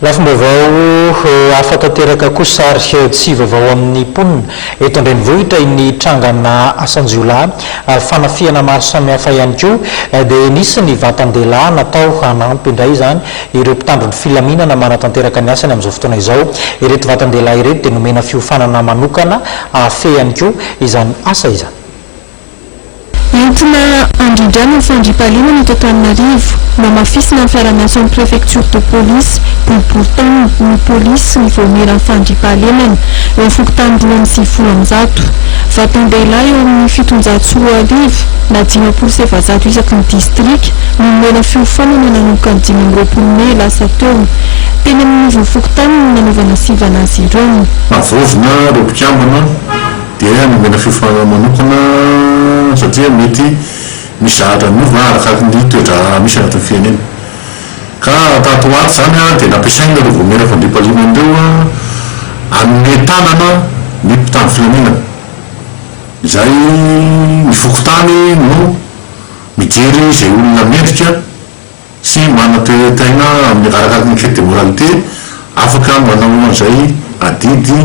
Lafim-baovao afaka tanteraka kosa sary tsy vaovao amin'ny mponina eto an-drenivohitra ny trangana Asanjiolahy fanafiana maro samihafa ihany koa dia nisy ny vatan-dehilahy natao hanampy indray izany ireo mpitandron'ny filaminana manatanteraka ny asany amin'izao fotoana izao. Ireto vatan-dehilahy ireto dia nomena fiofanana manokana afe ihany koa izany asa izany. Entina andrindrana ny fandriam-pahalemana eto Antananarivo, mamafisina ny fiara-miasan'ny préfecture de police boriboritany ny polisy ny voamera ny fandriam-pahalemana eo amin'ny fokontany 250. Vatan-dehilahy eo amin'ny 710 na 570 isaky ny distrika no nomena fiofanana nanomboka ny 5 Mey lasa teo. Teny amin'ny fokontany no nanaovana sivana azy ireo. Navovona ireo mpikambana dia nomena fiofanana manokana satria mety mizahatra miova arakaraka ny toetra misy anatin'ny firenena. Ka tato ato zany dia nampiasaina ireo voamera fandriam-pahalemana ireo amin'ny tanana ny mpitandro filaminana. Izay ny fokontany no mijery izay olona mendrika sy mana toe-taina amin'ny arakaraka ny code de moralité afaka manao an'izay adidy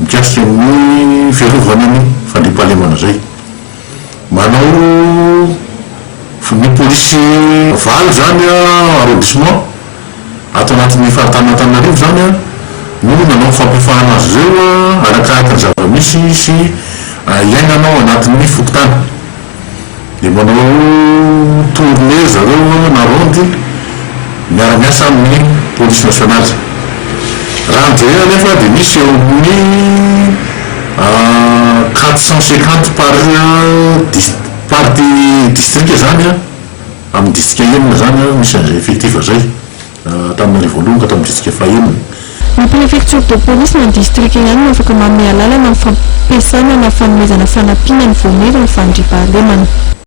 mikasika amin'ny fiarovana ny fandriam-pahalemana zay. Manao ny polisy valo zany arrondissement ato anatin'ny fahatanana Antananarivo zany no nanao fampifahana azy ireo arakaraka ny zava-misy sy iainanao anatin'ny fokontany. Dia manao tournée zareo na rondy miara-miasa amin'ny polisy nationale. Raha anjey anefa dia misy eo amin'ny 450 par district zany amin'ny district enina zany misy an'izay effectif zay tamin'ny voalohany ka tamin'ny district fahaenina. Ny préfecture de police na district ihany no afaka manome lalana amin'ny fampiasana na fanomezana fanampiana ny voamera ny fandriam-pahalemana.